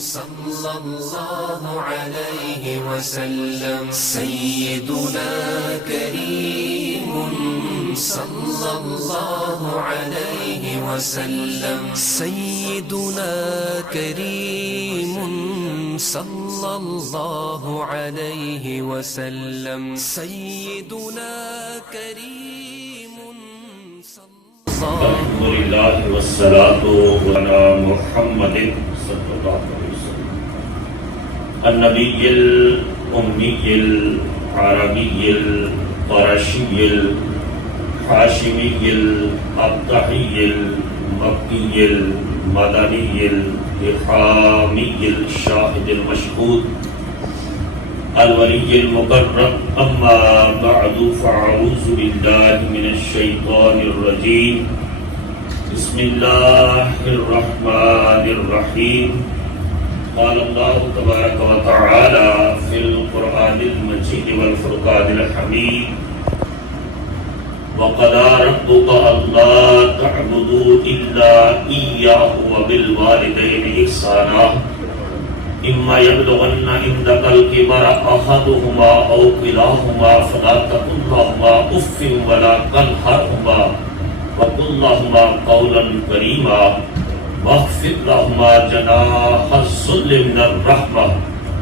صلى الله عليه وسلم سيدنا كريم صلى الله عليه وسلم سيدنا كريم صلى الله عليه وسلم سيدنا كريم الحمد لله والصلاة على محمد صلى الله عليه وسلم النبي الأمي العربي القرشي الحاشمي الأبطحي المكي المدني الإحامي الشاهد المشهود الولي المقرب أما بعد فأعوذ بالله من الشيطان الرجيم بسم الله الرحمن الرحيم قال الله تبارك وتعالى في القرآن المجيد والفرقان الحميد وقضى ربك ألا تعبدوا إلا إياه وبالوالدين إحسانا إما يبلغن عندك الكبر أحدهما أو كلاهما فلا تقل لهما أف ولا تنهرهما وقل لهما قولا كريما واخفض لهما جناح الذل من الرحمة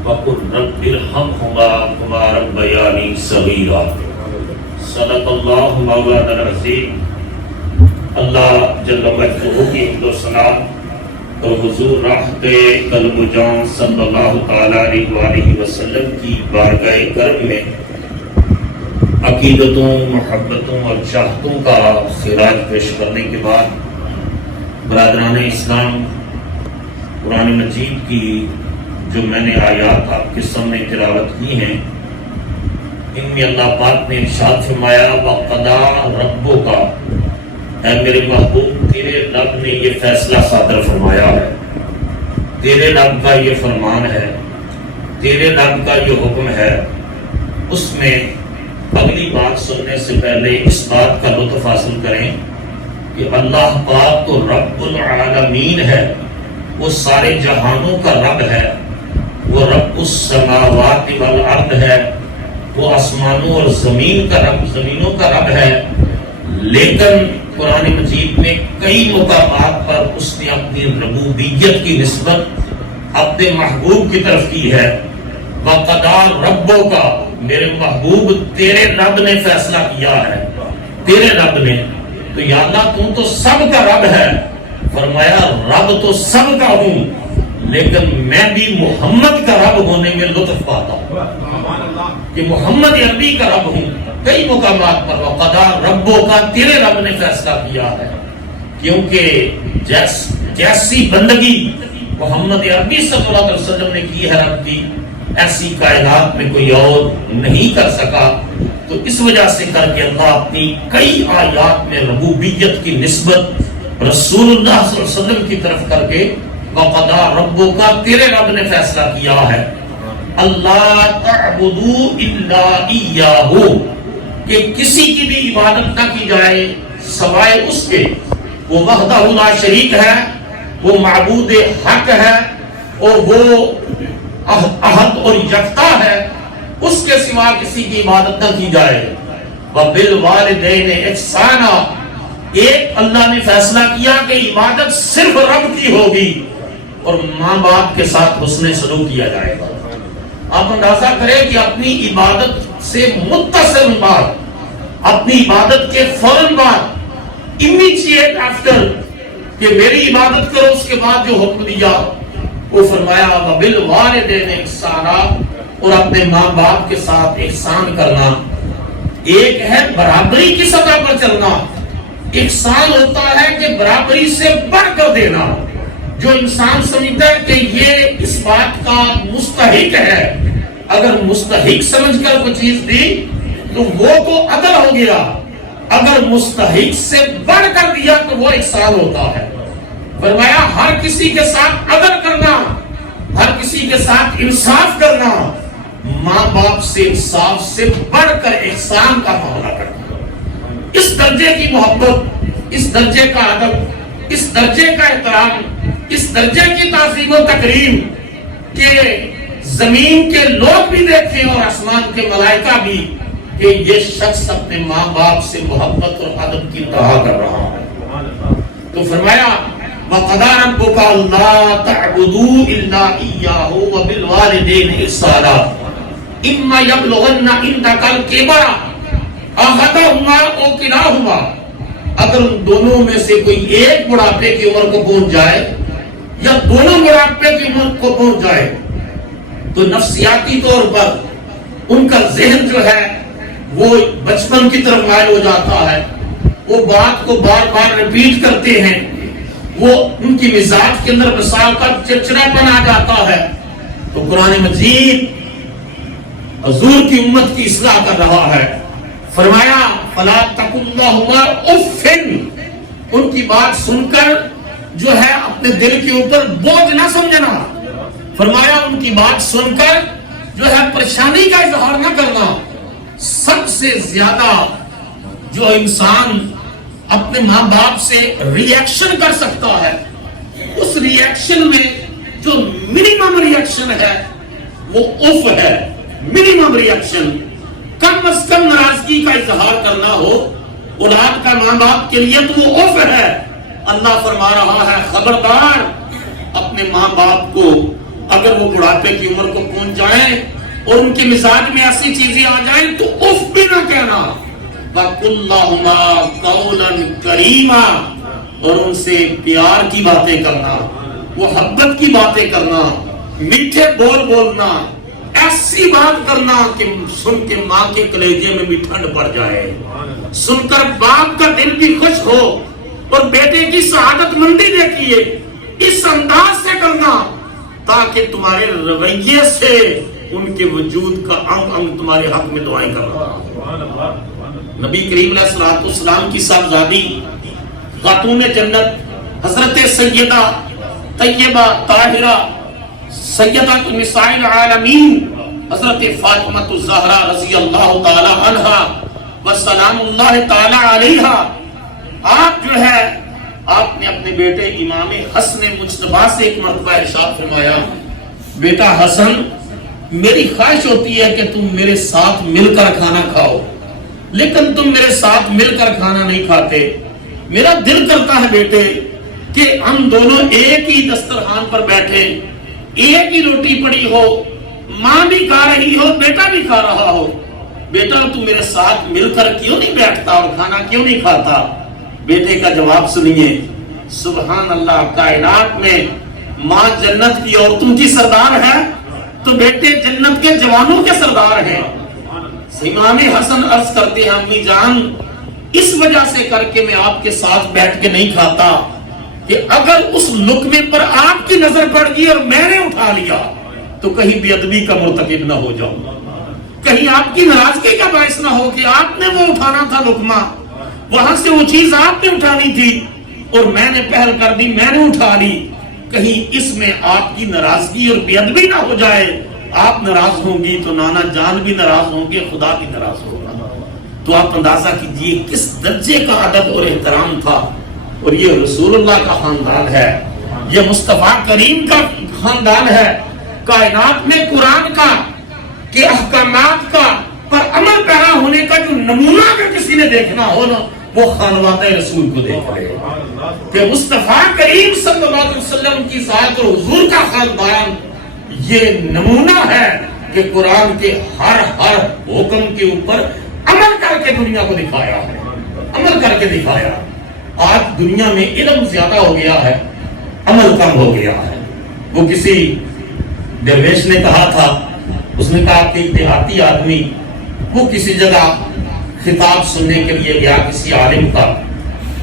وقل رب ارحمهما كما ربياني صغيرا صدق الله مولانا العظيم. اللہ جل مجدہ کی حمد و ثنا تو حضور راحت قلب و جان صلی اللہ تعالیٰ علیہ وآلہ وسلم کی بارگاہ کرم میں عقیدتوں، محبتوں اور چاہتوں کا خراج پیش کرنے کے بعد برادران اسلام، قرآن مجید کی جو میں نے آیات آپ کے سامنے تلاوت کی ہیں، ان میں اللہ پاک نے ارشاد فرمایا وَقَضَىٰ رَبُّكَ، اے میرے محبوب تیرے رب نے یہ فیصلہ صادر فرمایا ہے، تیرے رب کا یہ فرمان ہے، تیرے رب کا یہ حکم ہے. اس میں اگلی بات سننے سے پہلے اس بات کا لطف حاصل کریں کہ اللہ پاک تو رب العالمین ہے، وہ سارے جہانوں کا رب ہے، وہ رب السماوات والارض ہے، وہ آسمانوں اور زمینوں کا رب ہے. لیکن قرآن مجید میں کئی مقامات پر اس نے اپنی ربوبیت کی نسبت اپنے محبوب کی طرف کی ہے. وَقَضَىٰ رَبُّكَ، میرے محبوب تیرے رب نے فیصلہ کیا ہے، تیرے رب نے. تو یا اللہ تم تو سب کا رب ہے. فرمایا رب تو سب کا ہوں، لیکن میں بھی محمد کا رب ہونے میں لطف پاتا ہوں کہ محمد عربی کا رب ہوں. کئی مقامات پر وَقَضَىٰ رَبُّكَ، تیرے رب نے فیصلہ کیا ہے، کیونکہ جیسی بندگی محمد عربی صلی اللہ علیہ وسلم نے کی ہے رب کی، ایسی کائنات میں کوئی اور نہیں کر سکا. تو اس وجہ سے کر کے اللہ اپنی کئی آیات میں ربوبیت کی نسبت رسول اللہ صلی اللہ علیہ وسلم کی طرف کر کے وَقَضَىٰ رَبُّكَ، تیرے رب نے فیصلہ کیا ہے اللہ تعبدوا الا ایاہ، کہ کسی کی بھی عبادت نہ کی جائے سوائے اس کے. وہ وحدہ لا شریک ہے، وہ معبود حق ہے، اور وہ احد اور یکتا ہے، اس کے سوا کسی کی عبادت نہ کی جائے. وَبِالْوَالِدَيْنِ إِحْسَانًا، ایک اللہ نے فیصلہ کیا کہ عبادت صرف رب کی ہوگی اور ماں باپ کے ساتھ حسن سلوک کیا جائے گا. آپ اندازہ کریں کہ اپنی عبادت سے متصل بعد، اپنی عبادت کے فوراً بعد، امیڈیٹ آفٹر کہ میری عبادت کرو، اس کے بعد جو حکم دیا وہ فرمایا وَبِالْوَالِدَيْنِ إِحْسَانًا، اور اپنے ماں باپ کے ساتھ احسان کرنا. ایک ہے برابری کی سطح پر چلنا، احسان ہوتا ہے کہ برابری سے بڑھ کر دینا. جو انسان سمجھتا ہے کہ یہ اس بات کا مستحق ہے، اگر مستحق سمجھ کر کوئی چیز دی تو وہ تو عدل ہو گیا، اگر مستحق سے بڑھ کر دیا تو وہ احسان ہوتا ہے. فرمایا ہر کسی کے ساتھ عدل کرنا، ہر کسی کے ساتھ انصاف کرنا، ماں باپ سے انصاف سے بڑھ کر احسان کا معاملہ کرنا. اس درجے کی محبت، اس درجے کا ادب، اس درجے کا احترام، اس درجے کی تعظیم و تکریم کہ زمین کے لوگ بھی دیکھیں اور آسمان کے ملائکہ بھی کہ یہ شخص اپنے ماں باپ سے محبت اور ادب کی انتہا کر رہا ہے. تو فرمایا وَقَضَىٰ رَبُّكَ أَلَّا تَعْبُدُوا إِلَّا إِيَّاهُ وَبِالْوَالِدَيْنِ إِحْسَانًا إِمَّا يَبْلُغَنَّ عِندَكَ الْكِبَرَ أَحَدُهُمَا أَوْ كِلَاهُمَا، اگر ان دونوں میں سے کوئی ایک بڑھاپے کی عمر کو پہنچ جائے یا دونوں بڑھاپے کی عمر کو پہنچ جائے تو نفسیاتی طور پر ان کا ذہن جو ہے وہ بچپن کی طرف مائل ہو جاتا ہے، وہ بات کو بار بار ریپیٹ کرتے ہیں، وہ ان کی مزاج کے اندر مثال کا چڑچڑاپن آ جاتا ہے. تو قرآن مجید حضور کی امت کی اصلاح کر رہا ہے. فرمایا فلا تقل لهما اف، ان کی بات سن کر جو ہے اپنے دل کے اوپر بوجھ نہ سمجھنا. فرمایا ان کی بات سن کر جو ہے پریشانی کا اظہار نہ کرنا. سب سے زیادہ جو انسان اپنے ماں باپ سے ری ایکشن کر سکتا ہے، اس ری ایکشن میں جو منیمم ری ایکشن ہے وہ اف ہے. منیمم ری ایکشن، کم از کم ناراضگی کا اظہار کرنا ہو اولاد کا ماں باپ کے لیے تو وہ اف ہے. اللہ فرما رہا ہے خبردار اپنے ماں باپ کو اگر وہ بڑھاپے کی عمر کو پہنچ جائیں اور ان کے مزاج میں ایسی چیزیں آ جائیں تو اف بھی نہ کہنا. وَقُلْ لَهُمَا قَوْلًا كَرِيمًا، اور ان سے پیار کی باتیں کرنا، محبت کی باتیں کرنا، میٹھے بول بولنا، ایسی بات کرنا کہ سن کے ماں کے کلیجے میں بھی ٹھنڈ پڑ جائے، سن کر باپ کا دل بھی خوش ہو اور بیٹے کی سعادت مندی دیکھیے. اس انداز سے کرنا تاکہ تمہارے رویے سے ان کے وجود کا انگ انگ تمہارے حق میں دعائیں کرنا. نبی کریم علیہ الصلوۃ والسلام کی صاحبزادی خاتون جنت حضرت سیدہ طیبہ طاہرہ سیدہ نساء العالمین حضرت فاطمہ الزہرا رضی اللہ تعالی عنہا وسلام اللہ تعالی علیہا، آپ جو ہے آپ نے اپنے بیٹے امام حسن مجتبی سے ایک مرتبہ ارشاد فرمایا بیٹا حسن میری خواہش ہوتی ہے کہ تم میرے ساتھ مل کر کھانا کھاؤ، لیکن تم میرے ساتھ مل کر کھانا نہیں کھاتے. میرا دل کرتا ہے بیٹے کہ ہم دونوں ایک ہی دسترخوان پر بیٹھے، ایک ہی روٹی پڑی ہو، ماں بھی کھا رہی ہو بیٹا بھی کھا رہا ہو. بیٹا تم میرے ساتھ مل کر کیوں نہیں بیٹھتا اور کھانا کیوں نہیں کھاتا؟ بیٹے کا جواب سنیے. سبحان اللہ، کائنات میں ماں جنت کی عورتوں کی سردار ہے تو بیٹے جنت کے جوانوں کے سردار ہیں. امام حسن عرض کرتے ہیں امی جان اس وجہ سے کر کے میں آپ کے ساتھ بیٹھ کے نہیں کھاتا کہ اگر اس لقمے پر آپ کی نظر پڑ گئی اور میں نے اٹھا لیا تو کہیں بے ادبی کا مرتکب نہ ہو جاؤں، کہیں آپ کی ناراضگی کا باعث نہ ہو کہ آپ نے وہ اٹھانا تھا لقمہ، وہاں سے وہ چیز آپ نے اٹھانی تھی اور میں نے پہل کر دی، میں نے اٹھا لی، کہیں اس میں آپ کی ناراضگی اور بے ادبی نہ ہو جائے. آپ ناراض ہوں گی تو نانا جان بھی ناراض ہوں گے، خدا بھی ناراض ہوگا. تو آپ اندازہ کیجئے کس درجے کا ادب اور احترام تھا. اور یہ رسول اللہ کا خاندان ہے، یہ مصطفیٰ کریم کا خاندان ہے. کائنات میں قرآن کا کہ احکامات کا پر عمل پیرا ہونے کا جو نمونہ اگر کسی نے دیکھنا ہو نا وہ خانوادہ رسول کو دیکھ لے کہ مصطفیٰ کریم صلی اللہ علیہ وسلم کی ذات اور حضور کا خاندان یہ نمونہ ہے کہ قرآن کے ہر حکم کے اوپر عمل کر کے دنیا کو دکھایا ہے، عمل کر کے دکھایا. آج دنیا میں علم زیادہ ہو گیا ہے، عمل کم ہو گیا ہے. وہ کسی درویش نے کہا تھا، اس نے کہا کہ دیہاتی آدمی وہ کسی جگہ خطاب سننے کے لیے گیا کسی عالم کا،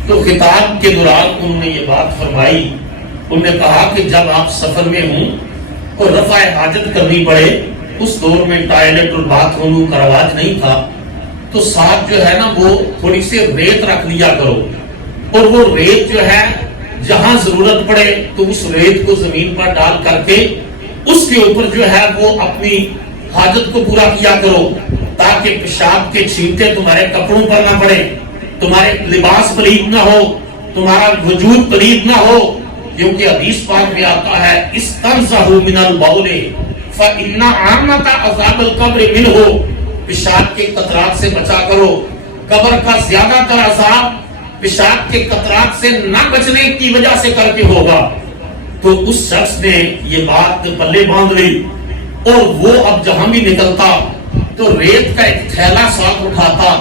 تو خطاب کے دوران انہوں نے یہ بات فرمائی. انہوں نے کہا کہ جب آپ سفر میں ہوں اور رفع حاجت کرنی پڑے، اس دور میں ٹائلٹ اور باتھ روم کا رواج نہیں تھا، تو ساتھ جو ہے نا وہ تھوڑی سی ریت رکھ لیا کرو، اور وہ ریت جو ہے جہاں ضرورت پڑے تو اس ریت کو زمین پر ڈال کر کے اس کے اوپر جو ہے وہ اپنی حاجت کو پورا کیا کرو، تاکہ پیشاب کے چھینٹے تمہارے کپڑوں پر نہ پڑے، تمہارے لباس پلید نہ ہو، تمہارا وجود پلید نہ ہو. کیونکہ حدیث پاک میں آتا ہے استنزہوا من البول فإن عامۃ عذاب القبر منہ، پیشاب کے قطرات سے بچا کرو، قبر کا زیادہ تر عذاب پیشاب کے قطرات سے نہ بچنے کی وجہ سے کر کے ہوگا۔ تو اس شخص نے یہ بات پلے باندھ لی، اور وہ اب جہاں بھی نکلتا تو ریت کا ایک تھیلا ساتھ اٹھاتا،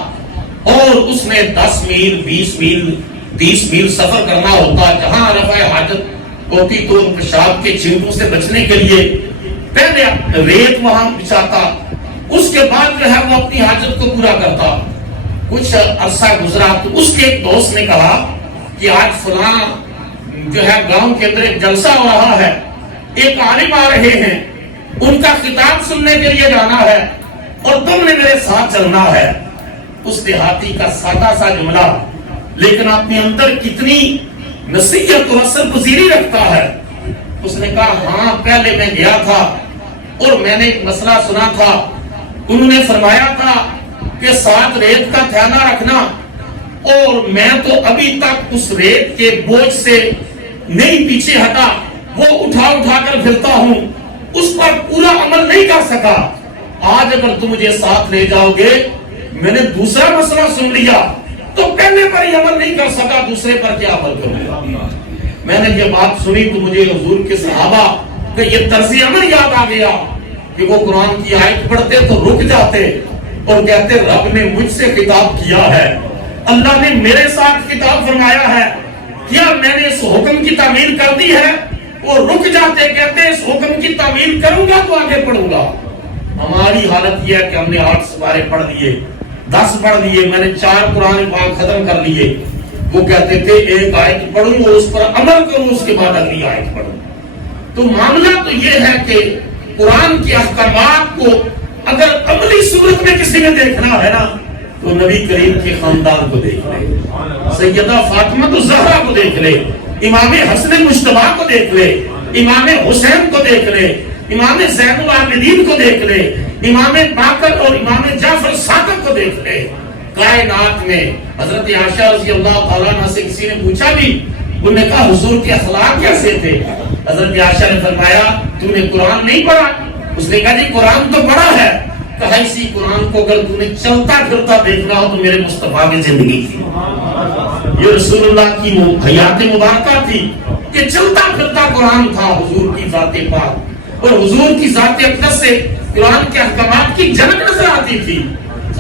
اور اس نے 10 میل 20 میل 30 میل سفر کرنا ہوتا، جہاں رفع حاجت ہوتی تو پیشاب کے چھینٹوں سے بچنے کے لیے پہلے ریت وہاں بچھاتا، اس کے بعد جو ہے وہ اپنی حاجت کو پورا کرتا۔ کچھ عرصہ گزرا تو اس کے ایک دوست نے کہا کہ آج فلاں جو ہے گاؤں کے اندر ایک جلسہ ہو رہا ہے، ایک عالم آ رہے ہیں، ان کا خطاب سننے کے لیے جانا ہے اور تم نے میرے ساتھ چلنا ہے۔ اس دیہاتی کا سادہ سا جملہ لیکن اپنے اندر کتنی نصیحت اور اثر گزیری رکھتا ہے۔ اس نے کہا ہاں پہلے میں گیا تھا اور میں نے ایک مسئلہ سنا تھا، انہوں نے فرمایا تھا کہ ساتھ ریت کا تھیلا رکھنا، اور میں تو ابھی تک اس ریت کے بوجھ سے نہیں پیچھے ہٹا، وہ اٹھا اٹھا کر پھرتا ہوں، اس پر پورا عمل نہیں کر سکا۔ آج اگر تم مجھے ساتھ لے جاؤ گے، میں نے دوسرا مسئلہ سن لیا تو پہلے پر ہی عمل نہیں کر سکا، دوسرے پر کیا عمل کروں گا۔ میں نے یہ بات سنی تو مجھے حضور کے صحابہ کا یہ طرز عمل یاد آ گیا کہ وہ قرآن کی آیت پڑھتے تو رک جاتے اور کہتے رب نے مجھ سے خطاب کیا ہے، اللہ نے میرے ساتھ خطاب فرمایا ہے، کیا میں نے اس حکم کی تعمیل کر دی ہے؟ وہ رک جاتے، کہتے اس حکم کی تعمیل کروں گا تو آگے پڑھوں گا۔ ہماری حالت یہ ہے کہ ہم نے 8 سپارے پڑھ دیے، 10 پڑھ دیے، میں نے 4 قرآن پاک ختم کر لیے، وہ کہتے تھے ایک آیت پڑھوں اور اس پر عمل کروں، اس کے بعد اگلی آیت پڑھوں۔ تو معاملہ تو یہ ہے کہ قرآن کے احکامات کو اگر عملی صورت میں کسی نے دیکھنا ہے نا تو نبی کریم کے خاندان کو دیکھ لے، سیدہ فاطمہ الزہرا کو دیکھ لے، امام حسن مجتبی کو دیکھ لے، امام حسین کو دیکھ لے، امام زین العابدین کو دیکھ لے، امام باقر اور امام جعفر صادق کو دیکھ لے۔ کائنات میں حضرت عائشہ رضی اللہ تعالیٰ عنہ سے کسی نے پوچھا بھی، انہوں نے کہا حضور کے اخلاق کیسے تھے؟ حضرت عائشہ نے فرمایا تو نے قرآن نہیں پڑھا؟ اس نے کہا جی قرآن تو پڑھا ہے۔ کہا اسی قرآن کو اگر تو نے چلتا پھرتا دیکھنا ہو تو میرے مصطفیٰ کی زندگی تھی، یہ رسول اللہ کی حیات مبارکہ تھی کہ چلتا پھرتا قرآن تھا، حضور کی ذات پاک اور حضور کی ذات اقدس سے قرآن کے احکامات کی جھلک نظر آتی تھی۔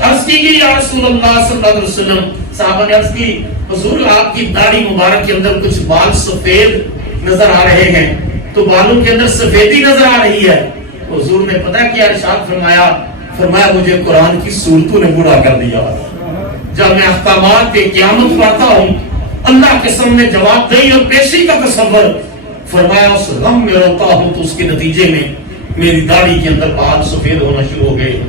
عرض کی گئی یا رسول اللہ صلی اللہ علیہ وسلم، صحابہ نے عرض کی حضور آپ کی داڑھی مبارک کے اندر کچھ بال سفید نظر آ رہے ہیں، تو بالوں کے اندر سفیدی نظر آ رہی ہے۔ حضور نے پتہ کیا ارشاد فرمایا مجھے قرآن کی صورتوں نے بوڑھا کر دیا۔ جب میں احکامات کے قیامت پڑھتا ہوں، اللہ کے سامنے جواب دہی اور پیشی کا تصور، فرمایا اس غم میں روتا ہوں تو اس کے نتیجے میں میری داڑھی کے اندر بال سفید ہونا شروع ہو گئے۔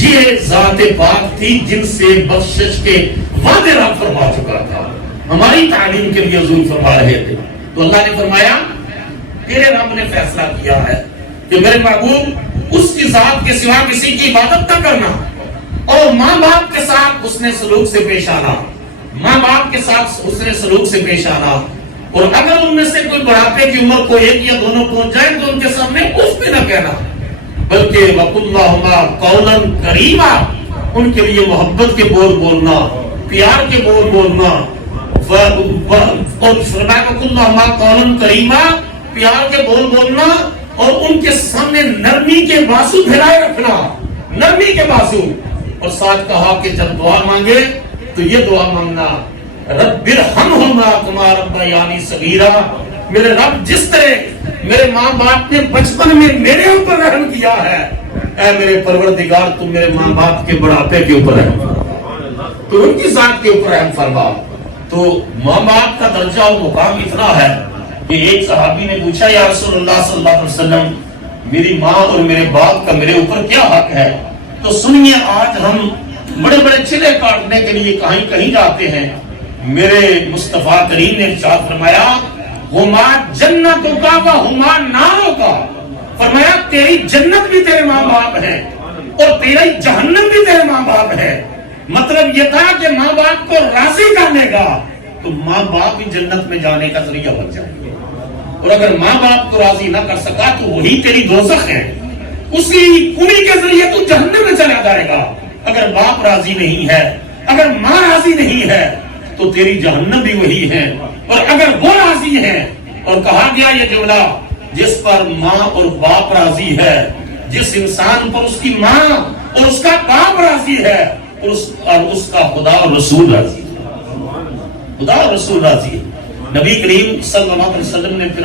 یہ ذات پاک تھی جن سے بخشش کے وعدے رب فرما چکا تھا، ہماری تعلیم کے لیے حضور فرما رہے تھے۔ تو اللہ نے فرمایا تیرے رب نے فیصلہ کیا ہے کہ میرے محبوب اس کی ذات کے سوا کسی کی عبادت نہ کرنا، اور ماں باپ کے ساتھ حسن سلوک سے پیش آنا، ماں باپ کے ساتھ حسن سلوک سے پیش آنا، اور اگر ان میں سے کوئی بڑھاپے کی عمر کو ایک یا دونوں پہنچ جائے تو ان کے سامنے اس پہ نہ کہنا، بلکہ وَقُلْ اللَّهُمَا قَوْلًا كَرِيمًا، ان کے لیے محبت کے بول بولنا، پیار کے بول بولنا، اور فرمایا وَقُلْ اللَّهُمَا قَوْلًا كَرِيمًا، پیار کے بول بولنا، اور ان کے سامنے نرمی کے بازو پھیلائے رکھنا، نرمی کے بازو، اور ساتھ کہا کہ جب دعا مانگے تو یہ دعا مانگنا رب ارحمہما کما ربیانی صغیرا، میرے رب جس طرح میرے ماں باپ نے بچپن میں میرے اوپر رحم کیا ہے، اے میرے پروردگار تم میرے ماں باپ کے بڑھاپے کے اوپر رحم فرما، تو ان کی ذات کے اوپر رحم فرما۔ تو ماں باپ کا درجہ اور مقام اتنا ہے کہ ایک صحابی نے پوچھا یا رسول اللہ صلی اللہ علیہ وسلم میری ماں اور میرے باپ کا میرے اوپر کیا حق ہے؟ تو سنیے آج ہم بڑے بڑے چلے کاٹنے کے لیے کہیں کہیں جاتے ہیں، میرے مصطفیٰ کریم نے ارشاد فرمایا ہما جنتوں کا و ہما ناروں کا، فرمایا تیری جنت بھی تیرے ماں باپ ہیں اور تیری جہنم بھی تیرے ماں باپ ہے۔ مطلب یہ تھا کہ ماں باپ کو راضی کرنے گا تو ماں باپ بھی جنت میں جانے کا ذریعہ بن جائے گے۔ اور اگر ماں باپ کو راضی نہ کر سکا تو وہی تیری دوزخ ہے، انہی کے ذریعے تو جہنم میں چلا جائے گا۔ اگر باپ راضی نہیں ہے، اگر ماں راضی نہیں ہے تو تیری جہنم بھی وہی ہے، اور اگر وہ راضی ہے، اور کہا گیا یہ جملہ جس پر ماں اور باپ راضی ہے، جس انسان پر اس کی ماں اور اس کا باپ راضی ہے، اور اس کا خدا اور رسول راضی ہے، خدا اور رسول راضی ہے۔ نبی کریم صلی اللہ علیہ وسلم نے پھر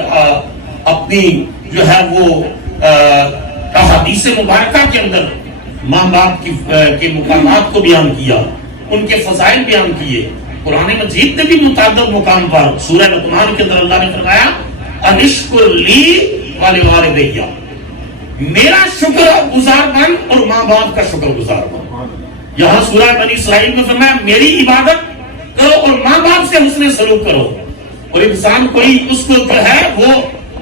اپنی جو ہے وہ احادیث مبارکہ کے اندر ماں باپ کے مقامات کو بیان کیا، ان کے فضائل بیان کیے۔ قرآن مجید نے بھی متعدد مقام پر سورہ لقمان کے اندر اللہ نے فرمایا انشکر لی ولوالدیہ، میرا شکر گزار بن اور ماں باپ کا شکر گزار بن۔ یہاں سورہ بنی اسرائیل میں فرمایا میری عبادت کرو اور ماں باپ سے حسن سلوک کرو۔ اور انسان کوئی اس کو جو ہے وہ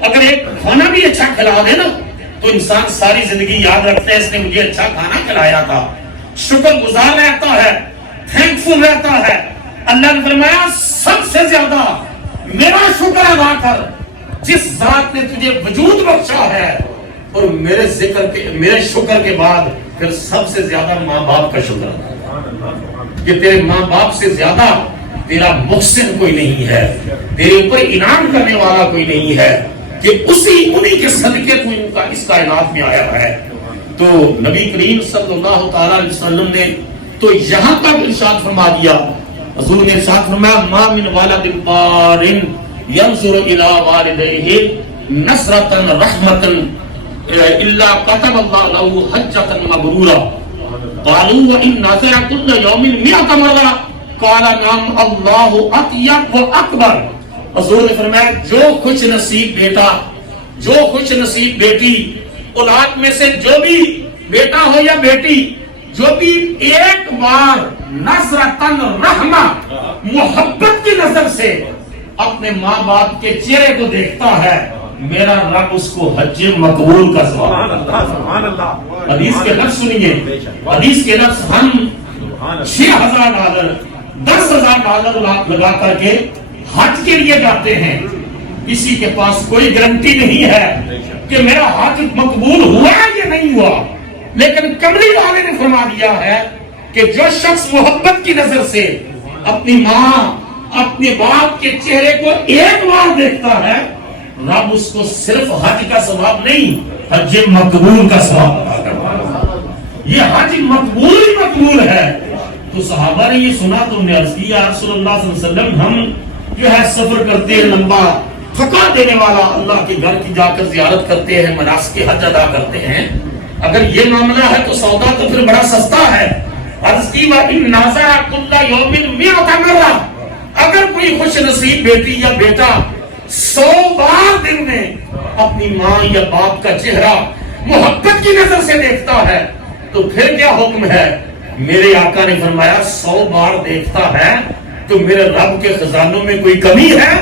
اگر ایک کھانا بھی اچھا کھلا دے نا تو انسان ساری زندگی یاد رکھتا ہے اس نے مجھے اچھا کھانا کھلایا تھا، شکر گزار رہتا ہے، تھینکفل رہتا ہے۔ اللہ نے فرمایا سب سے زیادہ میرا شکر ادا کر جس ذات نے تجھے وجود بخشا ہے، اور میرے شکر کے بعد پھر سب سے زیادہ ماں باپ کا شکر ادا کر کہ تیرے ماں باپ سے زیادہ تیرا محسن کوئی نہیں ہے، تیرے اوپر انعام کرنے والا کوئی نہیں ہے، کہ انہی کے صدقے تو اس کائنات میں آیا ہے۔ تو نبی کریم صلی اللہ تعالی علیہ وسلم نے تو یہاں تک ارشاد فرما دیا، حضور نے ارشاد فرمایا ما من والد بار ينظر الى والديه نصرة رحمة الا كتب الله له حجة مبرورة قالوا وان ناظر كل يوم 100 مرة قال نعم الله اطيب واكبر۔ حضور نے فرمایا جو خوش نصیب بیٹا، جو خوش نصیب بیٹی، اولاد میں سے جو بھی بیٹا ہو یا بیٹی جو بھی ایک بار نظرتن رحمہ محبت کی نظر سے اپنے ماں باپ کے چہرے کو دیکھتا ہے، میرا رب اس کو حج مقبول کا ثواب۔ حدیث کے لفظ سنیے، حدیث کے لفظ ہم $6,000 $10,000 لگا کر کے حج کے لیے جاتے ہیں، کسی کے پاس کوئی گارنٹی نہیں ہے کہ میرا حج مقبول ہوا یا نہیں ہوا، لیکن کملی والے نے فرما دیا ہے کہ جو شخص محبت کی نظر سے اپنی ماں اپنے باپ کے چہرے کو ایک بار دیکھتا ہے، رب اس کو صرف حج کا ثواب نہیں حج مقبول کا ثواب عطا کرتا ہے۔ یہ حج مقبول ہی مقبول ہے۔ تو صحابہ نے یہ سنا تو انہوں نے عرض کیا یا رسول اللہ صلی اللہ علیہ وسلم ہم جو ہے سفر کرتے ہیں لمبا تھکا دینے والا، اللہ کے گھر کی جا کر زیارت کرتے ہیں، مناسک حج ادا کرتے ہیں، اگر یہ معاملہ ہے تو سودا تو پھر بڑا سستا ہے۔ عرض کی وَإِن نَازَرَ كُلَّ يَوْمٍ 100 مرة، اگر کوئی خوش نصیب بیٹی یا بیٹا 100 بار دن میں اپنی ماں یا باپ کا چہرہ محبت کی نظر سے دیکھتا ہے تو پھر کیا حکم ہے؟ میرے آقا نے فرمایا 100 بار دیکھتا ہے تو میرے رب کے خزانوں میں کوئی کمی ہے؟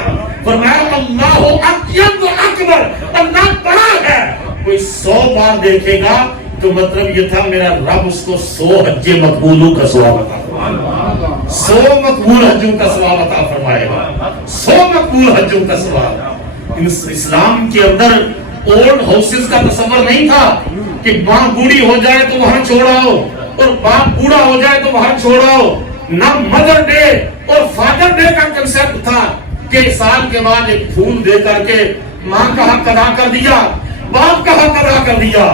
فرمایا اللہ اطیب و اکبر، اللہ بڑا ہے۔ کوئی 100 بار دیکھے گا تو مطلب یہ تھا میرا رب اس کو 100 حج مقبولوں کا ثواب عطا فرمائے گا، 100 مقبول حجوں کا ثواب عطا فرمائے گا، 100 مقبول حجوں کا ثواب۔ اسلام کے اندر اولڈ ہاؤسز کا تصور نہیں تھا کہ ماں بوڑھی ہو جائے تو وہاں چھوڑاؤ اور باپ بوڑھا ہو جائے تو وہاں چھوڑاؤ، نہ مدر ڈے اور فادر ڈے کا کنسپٹ تھا کہ سال کے بعد ایک پھول دے کر کے ماں کا حق ادا کر دیا، باپ کا حق ادا کر دیا۔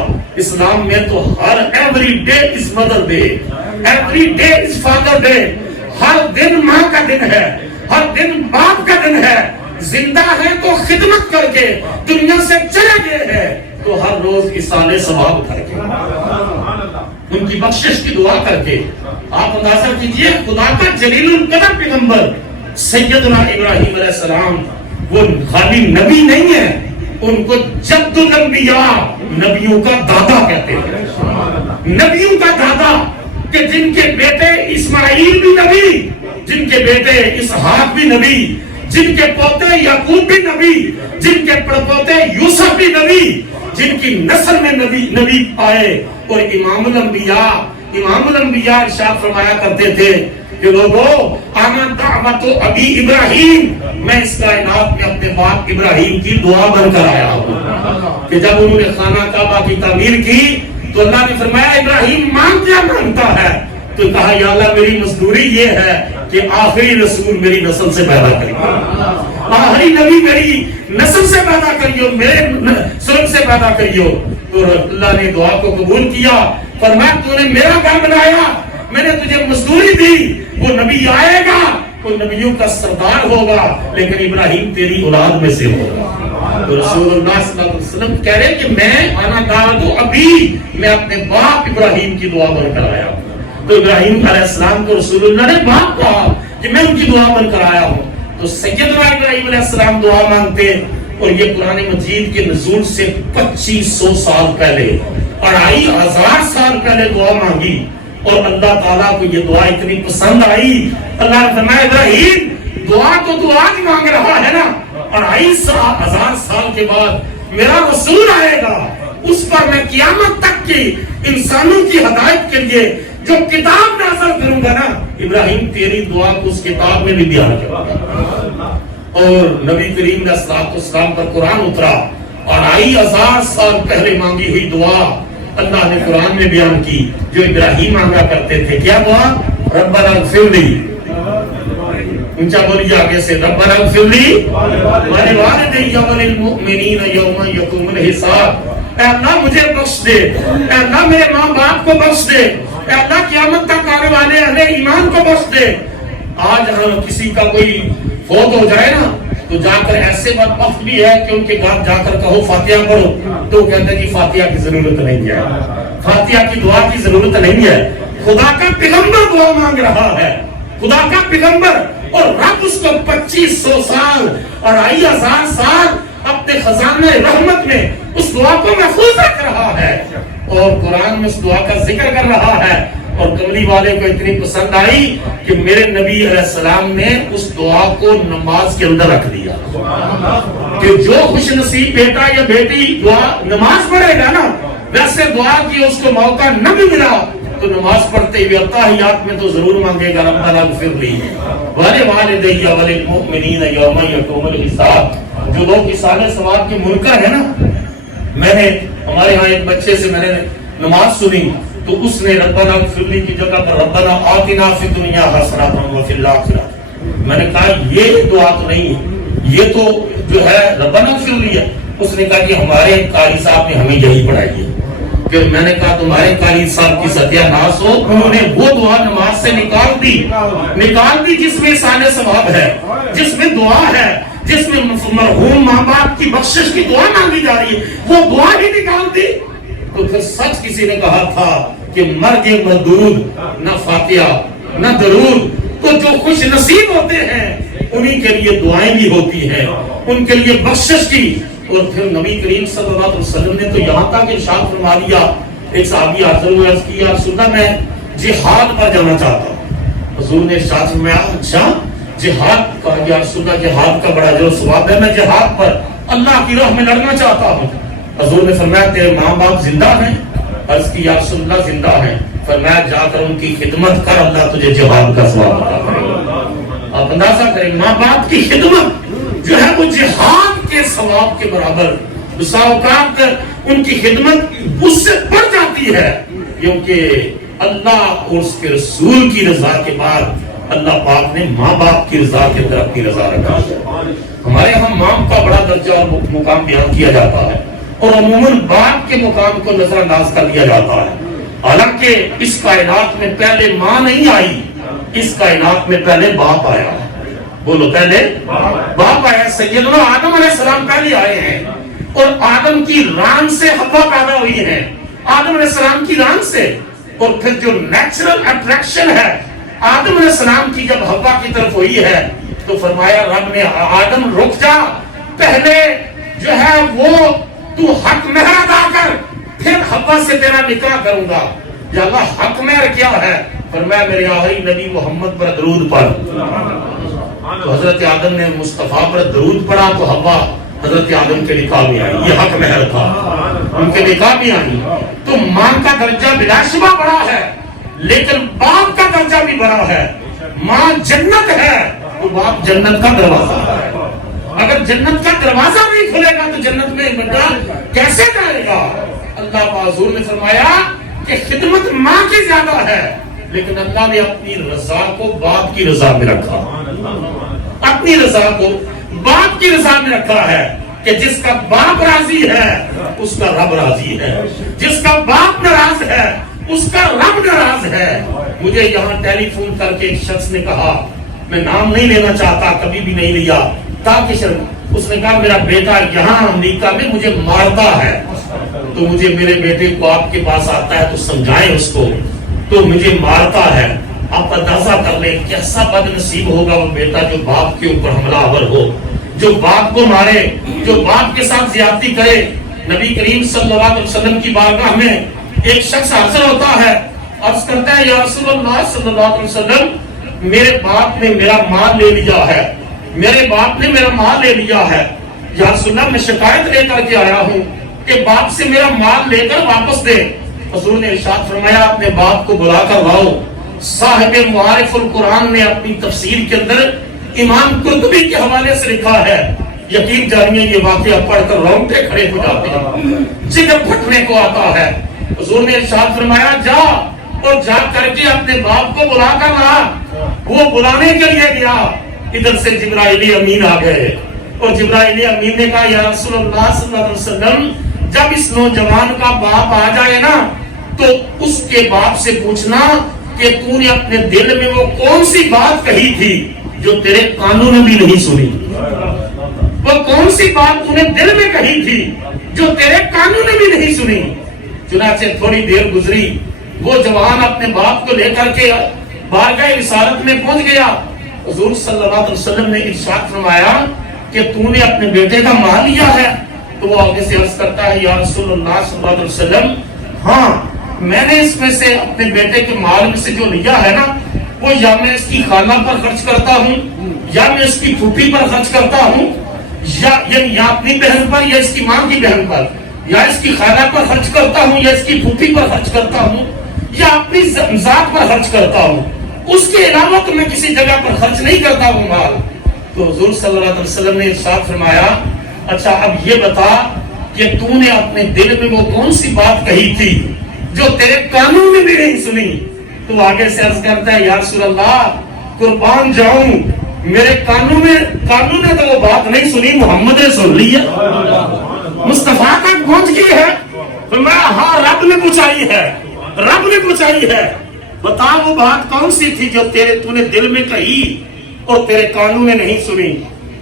اسلام میں تو ہر every day is mother day, every day is father day, ہر دن ماں کا دن ہے، ہر دن باپ کا دن ہے۔ زندہ ہے تو خدمت کر کے، دنیا سے چلے گئے ہیں تو ہر روز ایصال ثواب کر کے، ان کی بخشش کی دعا کر کے۔ آپ اندازہ کیجئے خدا کا جلیل القدر پیغمبر سیدنا ابراہیم علیہ السلام وہ خالی نبی نہیں ہے، ان کو جد الانبیاء، نبیوں کا دادا کہتے ہیں، نبیوں کا دادا، کہ جن کے بیٹے اسماعیل بھی نبی، جن کے بیٹے اسحاق بھی نبی، جن کے پوتے یعقوب بھی نبی، جن کے پڑپوتے یوسف بھی نبی، جن کی نسل میں نبی آئے۔ اور امام الانبیاء ارشاد فرمایا کرتے تھے کہ لوگوں آمن دعوت ابی ابراہیم، میں اس کائنات میں اپنے باپ ابراہیم کی دعا بن کر آیا ہوں کہ جب انہوں نے خانہ کعبہ کی تعمیر کی تو اللہ نے فرمایا ابراہیم مانگ کیا مانگتا ہے؟ تو کہا یا اللہ میری مزدوری یہ ہے کہ آخری رسول میری نسل سے پیدا کریو، آخری نبی میری نسل سے پیدا کریو، میرے سلب سے پیدا کریو۔ تو اللہ نے دعا کو قبول کیا، فرمایا تو نے میرا گھر بنایا، میں نے تجھے مزدوری دی، وہ نبی آئے گا، وہ نبیوں کا سردار ہوگا، لیکن ابراہیم تیری اولاد میں سے ہوگا۔ تو رسول اللہ صلی اللہ علیہ وسلم کہہ رہے کہ میں آنا دعوت ابھی، میں اپنے باپ ابراہیم کی دعا بن کر آیا ہوں۔ تو ابراہیم علیہ السلام کو رسول اللہ نے باپ کہا کہ میں ان کی دعا بن کر آیا ہوں۔ تو سیدنا ابراہیم علیہ السلام دعا مانگتے، اور یہ قرآن مجید کے نزول سے 2500 سال پہلے، 2500 سال پہلے دعا مانگی، اور اللہ تعالیٰ کو یہ دعا اتنی پسند آئی، اللہ نے فرمایا ابراہیم دعا تو تو آج مانگ رہا ہے نا، 2500 سال کے بعد میرا رسول آئے گا، اس پر میں قیامت تک کی انسانوں کی ہدایت کے لیے جو کتاب نازل کروں گا نا، ابراہیم تیری دعا کو اس کتاب میں بھی بیان کروں گا۔ اور نبی کریم علیہ الصلوۃ والسلام پر قرآن اترا، اور 2500 سال پہلے مانگی ہوئی دعا اللہ نے قرآن میں بیان کی، جو ابراہیم مانگا کرتے تھے۔ کیا دعا؟ ربنا اغفر لی، اونچا بولیے آگے سے، ربنا اغفر لی ولوالدی وللمؤمنین یوم یقوم الحساب۔ اے اللہ مجھے بخش دے، اے اللہ میرے ماں باپ کو بخش دے، اے اللہ قیامت تک آنے والے اہل ایمان کو بخش دے۔ آج ہم کسی کا کوئی فوت ہو جائے نا تو جا کر ایسے بدبخت بھی ہے کہ ان کے گھر جا کر کہو فاتحہ پڑھو، تو کہتے ہیں کہ فاتحہ کی ضرورت نہیں ہے، فاتحہ کی دعا کی ضرورت نہیں ہے۔ خدا کا پیغمبر دعا مانگ رہا ہے، خدا کا پیغمبر، اور رب اس کو 2500 سال اور 2500 سال اپنے خزانے رحمت میں اس دعا کو محفوظ رکھ رہا ہے، اور قرآن میں اس دعا کا ذکر کر رہا ہے۔ اور کملی والے کو اتنی پسند آئی کہ میرے نبی علیہ السلام نے اس دعا کو نماز کے اندر رکھ دیا کہ جو خوش نصیب بیٹا یا بیٹی دعا نماز پڑھے گا نا، ویسے دعا کی اس کو موقع نہ بھی ملا تو نماز پڑھتے ہوئے التحیات میں تو ضرور مانگے گا ربنا اغفر لی ولوالدی وللمؤمنین یوم یقوم الحساب۔ جو لوگ ایصال ثواب کے منکر ہیں نا، میں نے ہمارے ہاں ایک بچے سے میں نے نماز سنی تو اس نے ربنا اغفر لی کی جگہ پر ربنا آتنا فی الدنیا حسنۃ وفی الآخرہ، میں نے کہا یہ دعا تو نہیں ہے، یہ تو جو ہے ربنا اغفر لی ہے۔ اس نے کہا کہ ہمارے قاری صاحب نے ہمیں یہی پڑھائی ہے۔ پھر میں نے کہا تمہارے قاری صاحب کی ستیہ ناس ہو، انہوں نے وہ دعا نماز سے نکال دی جس میں ایصال ثواب ہے، جس میں دعا ہے، جس میں مرحوم ماں باپ کی بخشش کی دعا مانگی جا رہی ہے، وہ دعا ہی نکال دی۔ تو پھر سچ کسی نے کہا تھا کہ مرگ مردود، نہ فاتحہ نہ درود، تو جو خوش نصیب ہوتے ہیں انہی کے لیے دعائیں بھی ہوتی ہیں، ان کے لیے بخشش کی۔ اور پھر نبی کریم صلی اللہ علیہ وسلم نے تو یہاں تک ارشاد فرما دیا، ایک صحابی حاضر ہوئے عرض کی یا رسول اللہ میں جہاد پر جانا چاہتا ہوں۔ حضور نے ارشاد فرمایا اچھا جہاد کا، یا رسول اللہ جہاد کا بڑا جو ثواب ہے، میں جہاد پر اللہ کی راہ میں لڑنا چاہتا ہوں۔ حضور نے فرمایا تیرے ماں باپ زندہ ہیں؟ عرض کی یا رسول اللہ زندہ ہیں۔ فرمایا جا کر ان کی خدمت کر، اللہ تجھے جہاد کا ثواب عطا کرے گا۔ آپ اندازہ کریں ماں باپ کی خدمت جو ہے وہ جہاد کے ثواب کے برابر، بسا اوقات ان کی خدمت اس سے بڑھ جاتی ہے، کیونکہ اللہ اور اس کے رسول کی رضا کے بعد اللہ پاک نے ماں باپ کی رضا کے اندر اپنی رضا رکھا ہے۔ ہمارے یہاں ماں کا بڑا درجہ اور مقام بیان کیا جاتا ہے، اور عموماً باپ کے مقام کو نظر انداز کر دیا جاتا ہے۔ حالانکہ اس کائنات میں پہلے ماں نہیں آئی، اس کائنات میں پہلے باپ آیا ہے۔ بولو پہلے باپ آیا۔ سیدنا آدم علیہ السلام پہلے آئے ہیں، اور آدم کی ران سے حوا پیدا ہوئی ہے، آدم علیہ السلام کی ران سے۔ اور پھر جو نیچرل اٹریکشن ہے آدم علیہ السلام کی جب حوا کی طرف ہوئی ہے تو فرمایا رب نے آدم رک جا، پہلے جو ہے وہ تو حق مہر ادا کر، پھر حوا سے تیرا نکاح کروں گا۔ یا اللہ حق مہر کیا ہے؟ فرمایا میرے آخری نبی محمد پر درود پڑھ۔ تو حضرت آدم نے مصطفیٰ پر درود پڑھا تو حوا حضرت آدم کے نکاح میں آئی، یہ حق مہر تھا، ان کے نکاح میں آئی۔ تو ماں کا درجہ بلا شبہ بڑا ہے، لیکن باپ کا درجہ بھی بڑا ہے۔ ماں جنت ہے تو باپ جنت کا دروازہ ہے. اگر جنت کا دروازہ نہیں کھلے گا تو جنت میں بیٹا کیسے جائے گا؟ اللہ حضور نے فرمایا کہ خدمت ماں کی زیادہ ہے، لیکن اللہ نے اپنی رضا کو باپ کی رضا میں رکھا. اپنی رضا کو باپ کی رضا میں رکھا ہے کہ جس کا باپ راضی ہے اس کا رب راضی ہے، جس کا باپ ناراض ہے اس کا رب ناراض ہے. مجھے یہاں ٹیلی فون کر کے ایک شخص نے کہا، میں نام نہیں لینا چاہتا، کبھی بھی نہیں لیا تاکہ شرم، اس نے کہا میرا بیٹا یہاں امریکہ میں مجھے مارتا ہے، تو مجھے میرے بیٹے کو آپ کے پاس آتا ہے تو سمجھائیں اس کو، تو مجھے مارتا ہے. آپ اندازہ کر لیں کیسا بد نصیب ہوگا وہ بیٹا جو باپ کے اوپر حملہ آور ہو، جو باپ کو مارے، جو باپ کے ساتھ زیادتی کرے. نبی کریم صلی اللہ علیہ وسلم کی بارگاہ میں ایک شخص حاضر ہوتا ہے، عرض کرتا ہے یا رسول اللہ صلی اللہ علیہ وسلم، میرے باپ نے میرا مال لے لیا ہے، میرے باپ نے میرا مال لے لیا ہے. یا رسول اللہ میں شکایت لے کر کے آیا ہوں کہ باپ سے میرا مال لے کر واپس دے. حضور نے ارشاد فرمایا اپنے باپ کو بلا کر لاؤ. صاحب معارف القرآن نے اپنی تفسیر کے اندر امام قرطبی کے حوالے سے لکھا ہے، یقین جانیے یہ واقعہ پڑھ کر رونگٹے کھڑے ہو جاتے ہیں، جگر پھٹنے کو آتا ہے. حضور نے ارشاد فرمایا جا اور جا کر کے اپنے باپ کو بلا کر لا. وہ بلانے کے لیے گیا، ادھر سے جبرائیل امین آ گئے اور جبرائیل امین نے کہا یا رسول اللہ صلی اللہ علیہ وسلم، جب اس نوجوان کا باپ آ جائے نا تو اس کے باپ سے پوچھنا کہ تو نے اپنے دل میں وہ کون سی بات کہی تھی جو تیرے کانوں نے بھی نہیں سنی. وہ کون سی بات تو نے دل میں کہی تھی جو تیرے کانوں نے بھی نہیں سنی. چنانچہ تھوڑی دیر گزری، وہ جوان اپنے باپ کو لے کر کے بارگاہ رسالت میں پہنچ گیا. حضور صلی اللہ علیہ وسلم نے ارشاد فرمایا کہ تو نے اپنے بیٹے کا مال لیا ہے. تو وہ آگے سے عرض کرتا ہے یا رسول اللہ صلی اللہ علیہ وسلم، ہاں میں نے اس میں سے اپنے بیٹے کے مال میں سے جو لیا ہے نا وہ یا میں اس کی خالہ پر خرچ کرتا ہوں، یا میں اس کی پھوپھی پر خرچ کرتا ہوں، یا اپنی بہن پر، یا اس کی ماں کی بہن پر، یا اس کی خالہ پر خرچ کرتا ہوں، یا اس کی پھوپھی پر خرچ کرتا ہوں، یا اپنی ذات پر خرچ کرتا ہوں. اس کے علاوہ تو میں کسی جگہ پر خرچ نہیں کرتا ہوں مال. تو حضور صلی اللہ علیہ وسلم نے ارشاد فرمایا اچھا اب یہ بتا کہ تو نے اپنے دل میں وہ کون سی بات کہی تھی جو تیرے کانوں میں بھی نہیں سنی. تو آگے سے عرض کرتا ہے یا رسول اللہ قربان جاؤں، میرے کانوں نے تو وہ بات نہیں سنی، محمد نے سن لی ہے، مصطفیٰ تک پہنچ گئی ہے. فرمایا ہاں رب نے پوچھائی ہے، رب نے پوچھائی ہے، بتا وہ بات کون سی تھی جو تو نے دل میں کہی اور تیرے کانوں نے نہیں سنی.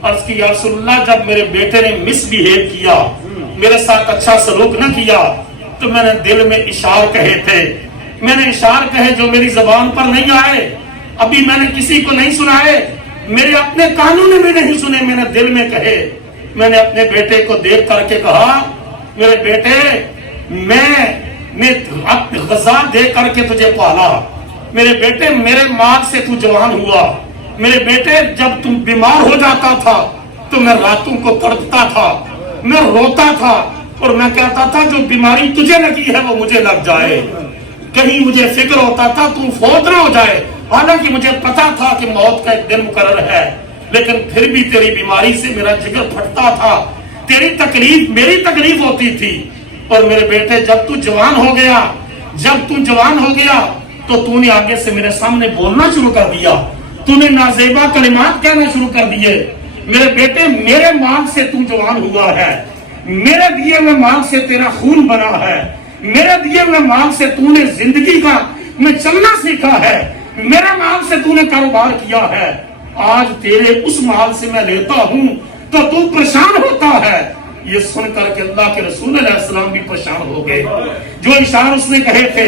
عرض کی یا رسول اللہ جب میرے بیٹے نے مس بیہیو کیا، میرے ساتھ اچھا سلوک نہ کیا، تو میں نے دل میں اشار کہے تھے، میں نے اشار کہے جو میری زبان پر نہیں آئے، ابھی میں نے کسی کو نہیں سنائے، میرے اپنے کانوں نے بھی نہیں سنے، میں نے دل میں کہے. میں نے اپنے بیٹے کو دیکھ کر کے کہا میرے بیٹے میں غذا دے کر کے تجھے پالا، میرے بیٹے میرے مال سے تو جوان ہوا، میرے بیٹے جب تم بیمار ہو جاتا تھا تو میں راتوں کو تڑپتا تھا، میں روتا تھا اور میں کہتا تھا جو بیماری تجھے لگی ہے وہ مجھے لگ جائے. کہیں مجھے فکر ہوتا تھا تو فوت نہ ہو جائے، حالانکہ مجھے پتا تھا کہ موت کا ایک دن مقرر ہے، لیکن پھر بھی تیری بیماری سے میرا جگر پھٹتا تھا، تیری تکلیف میری تکلیف ہوتی تھی. اور میرے بیٹے جب تو جوان ہو گیا تو تو نے آگے سے میرے سامنے بولنا شروع کر دیا، تو نے نازیبا کلمات کہنا شروع کر دیے. میرے بیٹے میرے مال سے تو جوان ہوا ہے، میرے دیے ہوئے مال سے تیرا خون بنا ہے، میرے دیے ہوئے مال سے تو نے زندگی کا میں چلنا سیکھا ہے، میرے مال سے تو نے کاروبار کیا ہے. آج تیرے اس مال سے میں لیتا ہوں تو پریشان ہوتا ہے. یہ سن کر کے اللہ کے رسول علیہ السلام بھی پریشان ہو گئے. جو اشارے اس نے کہے تھے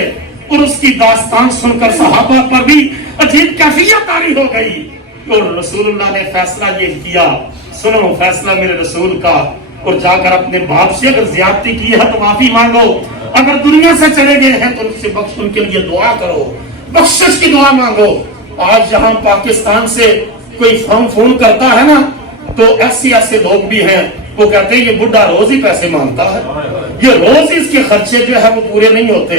اور اس کی داستان سن کر صحابہ پر بھی عجیب کیفیت طاری ہو گئی. اور رسول اللہ نے فیصلہ یہ کیا، سنو فیصلہ میرے رسول کا، اور جا کر اپنے باپ سے اگر زیادتی کی ہے تو معافی مانگو، اگر دنیا سے چلے گئے ہیں تو ان کے لیے دعا کرو، بخشش کی دعا مانگو. آج یہاں پاکستان سے کوئی فون کرتا ہے نا تو ایسے لوگ بھی ہیں، وہ کہتے ہیں یہ بڈھا روز ہی پیسے مانگتا ہے، یہ روز ہی اس کے خرچے جو ہے وہ پورے نہیں ہوتے،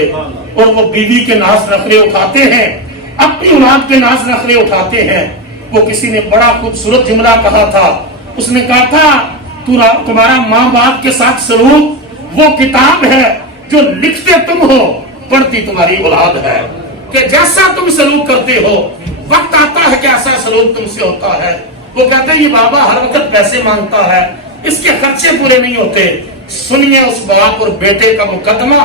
اور وہ بیوی کے ناز نخرے اٹھاتے ہیں اپنی اولاد کے ناز نخرے اٹھاتے ہیں. وہ کسی نے بڑا خوبصورت جملہ کہا تھا. اس نے کہا تھا تمہارا ماں باپ کے ساتھ سلوک وہ کتاب ہے جو لکھتے تم ہو پڑھتی تمہاری اولاد ہے. کہ جیسا تم سلوک کرتے ہو وقت آتا ہے کہ ایسا سلوک تم سے ہوتا ہے. وہ کہتے ہیں یہ بابا ہر وقت پیسے مانگتا ہے, اس کے خرچے پورے نہیں ہوتے. سنیے اس باپ اور بیٹے کا مقدمہ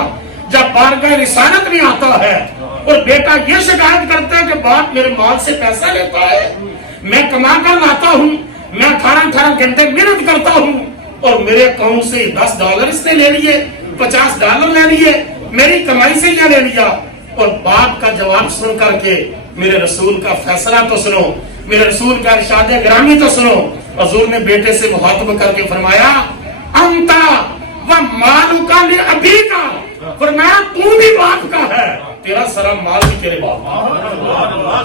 جب بارگاہ رسالت میں آتا ہے اور بیٹا یہ شکایت کرتا ہے کہ باپ میرے مال سے پیسہ لیتا ہے, میں کما کر لاتا ہوں, میں 18 گھنٹے محنت کرتا ہوں اور میرے اکاؤنٹ سے $10 اس نے لے لیے, $50 لے لیے, میری کمائی سے یہ لے لیا. اور باپ کا جواب سن کر کے میرے رسول کا فیصلہ تو سنو, میرے رسول کا ارشاد گرامی تو سنو. حضور نے بیٹے سے مخاطب کر کے فرمایا انتا و مالک لابیکا, فرمایا تو بھی باپ کا ہے, تیرا سارا مال بھی تیرے باپ کا,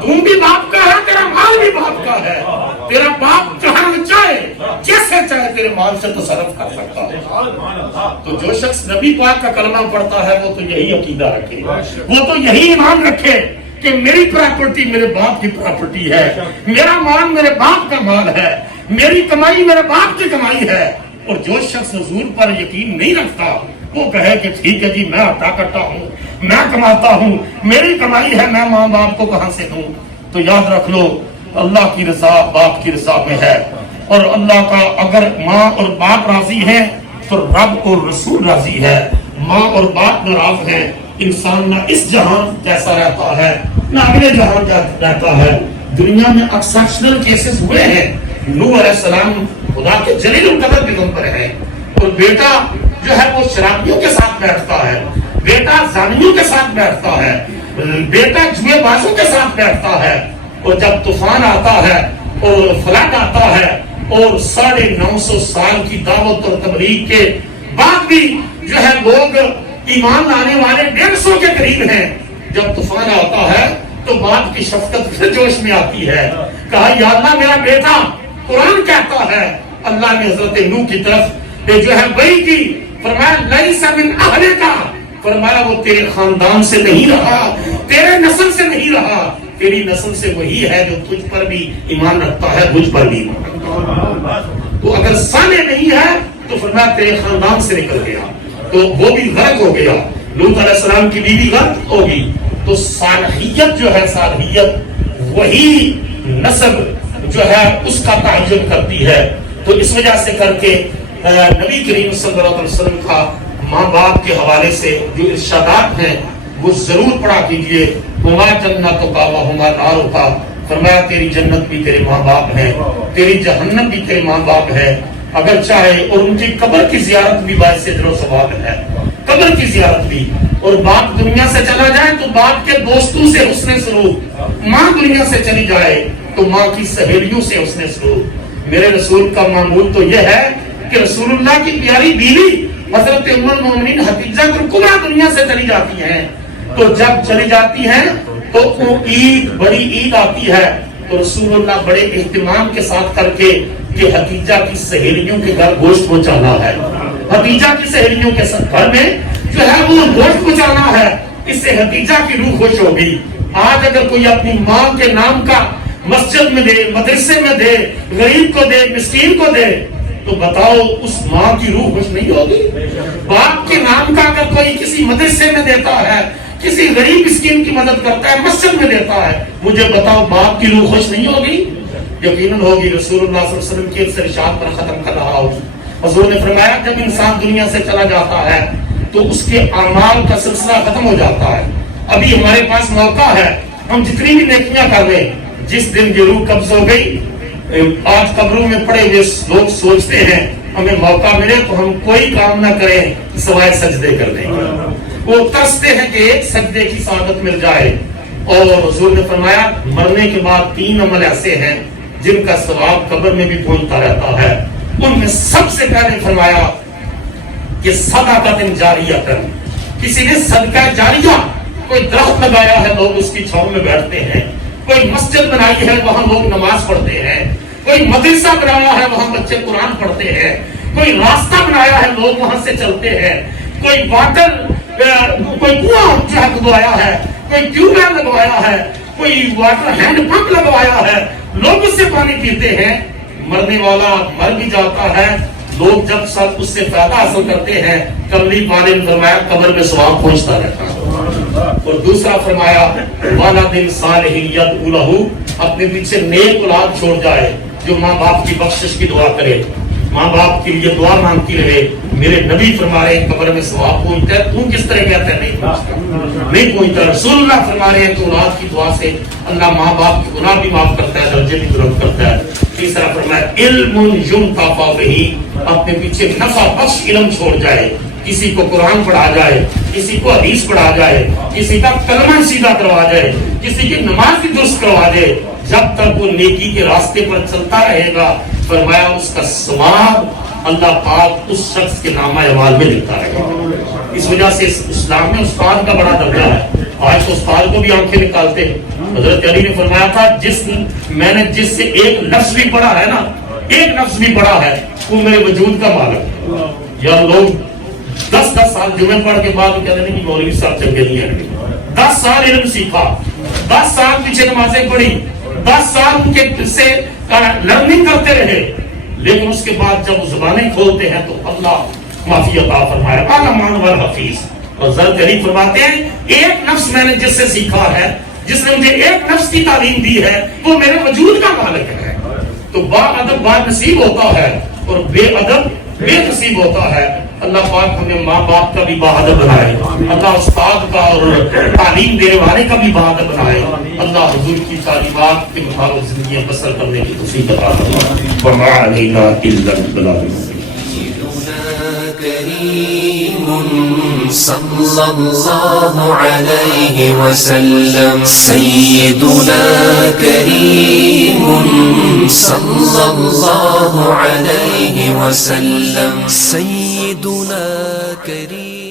تم بھی باپ کا ہے, تیرا مال بھی باپ کا ہے. تیرا باپ جہاں چاہے جیسے چاہے تیرے مال سے تصرف کر سکتا ہے. تو جو شخص نبی پاک کا کلمہ پڑھتا ہے وہ تو یہی عقیدہ رکھے, وہ تو یہی ایمان رکھے کہ میری پراپرٹی میرے باپ کی پراپرٹی ہے, میرا مال میرے باپ کا مال ہے, میری کمائی میرے باپ کی کمائی ہے. اور جو شخص حضور پر یقین نہیں رکھتا وہ کہے کہ ٹھیک ہے جی میں عطا کرتا ہوں, میں کماتا ہوں, میری کمائی ہے, میں ماں باپ کو کہاں سے دوں. تو یاد رکھ لو اللہ کی رضا باپ کی رضا میں ہے, اور اللہ کا اگر ماں اور باپ راضی ہیں تو رب اور رسول راضی ہے. ماں اور باپ ناراض ہیں, انسان نہ اس جہان جیسا رہتا ہے نہ اگلے جہان رہتا ہے. دنیا میں ایکسپشنل کیسز ہوئے ہیں. نوح علیہ السلام خدا کے جلیل القدر پیغمبر ہیں, اور بیٹا جو ہے وہ شرابیوں کے ساتھ بیٹھتا ہے, بیٹا زانیوں کے ساتھ بیٹھتا ہے, بیٹا جوئے بازوں کے ساتھ بیٹھتا ہے. اور جب طوفان آتا ہے اور فلڈ آتا ہے اور 950 سال کی دعوت اور تبلیغ کے بعد بھی جو ہے لوگ ایمان لانے والے 150 کے قریب ہیں, جب طوفان آتا ہے تو باپ کی شفقت پھر جوش میں آتی ہے. کہا یا اللہ میرا بیٹا, قرآن کہتا ہے اللہ نے حضرت نوح کی طرف جو ہے وہی کی, فرمایا لیس من اہلک, فرمایا وہ تیرے خاندان سے نہیں رہا, تیرے نسل سے نہیں رہا, تیری نسل سے وہی ہے جو تجھ پر بھی ایمان رکھتا ہے, مجھ پر بھی. تو اگر سالے نہیں ہے تو فرمایا تیرے خاندان سے نکل گیا, تو وہ بھی غرق ہو گیا. لوط علیہ السلام کی بیوی غرق ہوگی. تو صالحیت جو ہے, صالحیت وہی نسب جو ہے اس کا تعین کرتی ہے. تو اس وجہ سے کر کے نبی کریم صلی اللہ علیہ وسلم کا ماں باپ کے حوالے سے جو ارشادات ہیں وہ ضرور پڑھا کیجئے. ہما جنت کا وہما نار کا, فرمایا تیری جنت بھی تیرے ماں باپ ہیں, تیری جہنم بھی تیرے ماں باپ ہے. اگر چاہے اور ان کی قبر کی زیارت بھی باعث اجر و ثواب ہے, قبر کی زیارت بھی. اور باپ دنیا سے چلا جائے تو باپ کے دوستوں سے حسن سلوک, ماں دنیا سے چلی جائے تو ماں کی سہیلیوں سے حسن سلوک. میرے رسول کا معمول تو یہ ہے کہ رسول اللہ کی پیاری بیوی حضرت ام المومنین حدیجہ کبریٰ دنیا سے چلی جاتی ہیں. تو جب چلی جاتی ہیں تو عید, بڑی عید آتی ہے تو رسول اللہ بڑے اہتمام کے ساتھ کر کے کہ حدیجہ کی سہیلیوں کے گھر گوشت پہنچانا ہے, حدیجہ کی سہیلیوں کے گھر میں جو ہے وہ گوشت پہنچانا ہے, اس سے حدیجہ کی روح خوش ہوگی. آج اگر کوئی اپنی ماں کے نام کا مسجد میں دے, مدرسے میں دے, غریب کو دے, مسکین کو دے, تو بتاؤ اس ماں کی روح خوش نہیں ہوگی؟ باپ کے نام کا اگر کوئی کسی مدرسے میں دیتا ہے, کسی غریب مسکین کی مدد کرتا ہے, مسجد میں دیتا ہے, مجھے بتاؤ باپ کی روح خوش نہیں ہوگی؟ یقیناً ہوگی. رسول اللہ صلی اللہ علیہ وسلم کی اس ارشاد پر ختم کر رہا ہوں. حضور نے فرمایا جب انسان دنیا سے چلا جاتا ہے تو اس کے اعمال کا سلسلہ ختم ہو جاتا ہے. ابھی ہمارے پاس موقع ہے, ہم جتنی بھی نیکیاں کر لیں, جس دن یہ روح قبض ہو گئی, آج قبروں میں پڑے ہوئے لوگ سوچتے ہیں ہمیں موقع ملے تو ہم کوئی کام نہ کریں سوائے سجدے کر دیں. وہ ترستے ہیں کہ ایک سجدے کی سعادت مل جائے. اور حضور نے فرمایا مرنے کے بعد 3 عمل ایسے ہیں جن کا ثواب قبر میں بھی پہنچتا رہتا ہے. ان میں سب سے پہلے فرمایا کہ صدقۃ جاریہ, کسی نے صدقہ جاریہ, کوئی درخت لگایا ہے لوگ اس کی چھاؤں میں بیٹھتے ہیں, کوئی مسجد بنائی ہے وہاں لوگ نماز پڑھتے ہیں, کوئی مدرسہ بنایا ہے وہاں بچے قرآن پڑھتے ہیں, کوئی راستہ بنایا ہے لوگ وہاں سے چلتے ہیں, کوئی واٹر کوئی کنواں جو ہے کھدوایا ہے کوئی ٹیوب ویل لگوایا ہے، کوئی واٹر ہینڈ پمپ لگوایا ہے، لوگ اس سے پانی پیتے ہیں، مرنے والا مر بھی جاتا ہے، لوگ جب سب اس سے فائدہ حاصل کرتے ہیں، کملی پانے نے فرمایا قبر میں ثواب پہنچتا رہتا ہے۔ اور دوسرا فرمایا والد صالح یدعو لہ، اپنے پیچھے نیک اولاد چھوڑ جائے جو ماں باپ کی بخشش کی دعا کرے، ماں باپ کے لیے دعا مانگتی رہے۔ میرے نبی فرما رہے ہیں قبر میں ثواب پہنچتا ہے، تو کس طرح کہتا ہے نہیں پہنچتا؟ نہیں پہنچتا۔ رسول اللہ فرما رہے ہیں کہ اولاد کی دعا سے اللہ ماں باپ کے گناہ بھی معاف کرتا ہے، درجے بھی بلند کرتا ہے۔ تیسرا فرمایا علم ینتفع بہ، اپنے پیچھے نفع بخش علم چھوڑ جائے، کسی کو قرآن پڑھا جائے، کسی کو حدیث پڑھا جائے، کسی کا کلمہ سیدھا کروا جائے، کسی کی نماز بھی درست کروا دے، جب تک وہ نیکی کے راستے پر چلتا رہے گا، فرمایا اس کا ثواب اللہ پاک اس شخص کے نامہ اعمال میں لکھتا رہے گا۔ اس وجہ سے اسلام میں استاد کا بڑا درجہ ہے۔ آج تو استاد کو بھی آنکھیں نکالتے ہیں۔ حضرت علی نے فرمایا تھا میں نے جس سے ایک لفظ بھی پڑھا ہے نا، ایک لفظ بھی پڑھا ہے، وہ میرے وجود کا مالک ہے۔ یا لوگ 10 سال جمعے پڑھ کے بعد کہتے ہیں کہ مولوی صاحب چل گئے نہیں، 10 سال علم سیکھا، 10 سال پیچھے نمازیں پڑھی، 10 سال ان کے سے لرننگ کرتے رہے، لیکن اس کے بعد جب زبانیں کھولتے ہیں تو اللہ معافی عطا فرمایا، عالمان والحفیظ۔ اور حضرت علی فرماتے ہیں ایک نفس میں نے جس سے سیکھا ہے، جس نے مجھے ایک نفس کی تعلیم دی ہے، وہ میرے وجود کا مالک ہے۔ تو با ادب با نصیب ہوتا ہے اور بے ادب بے نصیب ہوتا ہے۔ اللہ پاک ہمیں ماں باپ کا بھی باادب بنائے، اللہ استاد کا اور تعلیم دینے والے کا بھی باادب بنائے، اللہ حضور کی تعلیمات کے مطابق زندگیاں بسر کرنے کی توفیق عطا فرمائے۔ وما علینا الا البلاغ۔ کریم صلی اللہ علیہ وسلم، سیدنا کریم صلی اللہ علیہ وسلم، سیدنا کریم۔